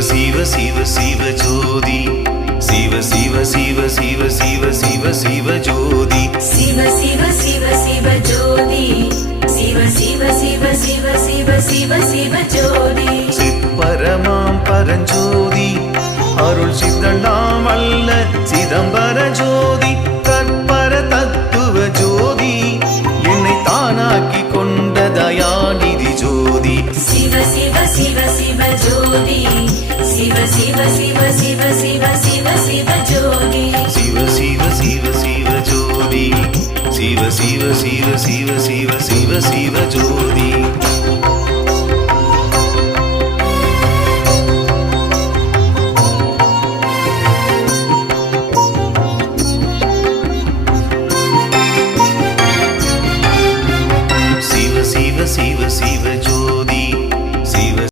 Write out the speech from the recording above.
சிவ சிவ சிவ ஜோதி சிவ சிவ சிவ சிவ சிவ சிவ சிவ ஜோதி சிவ சிவ சிவ சிவ ஜோதி சிவ சிவ சிவ சிவ சிவ சிவ சிவ ஜோதி சிற்பரமாம் பரஞ்சோதி அருள் சித்தனாம் அல்ல சிதம்பர ஜோதி கற்பர தத்துவ ஜோதி என்னை தானாக்கி கொண்ட தயாநிதி ஜோதி சிவ சிவ சிவ சிவ ஜோதி சிவ சிவ சிவ சிவ சிவ சிவ சிவ ஜோதி சிவ சிவ சிவ சிவ ஜோதி சிவ சிவ சிவ சிவ சிவ சிவ சிவ ஜோதி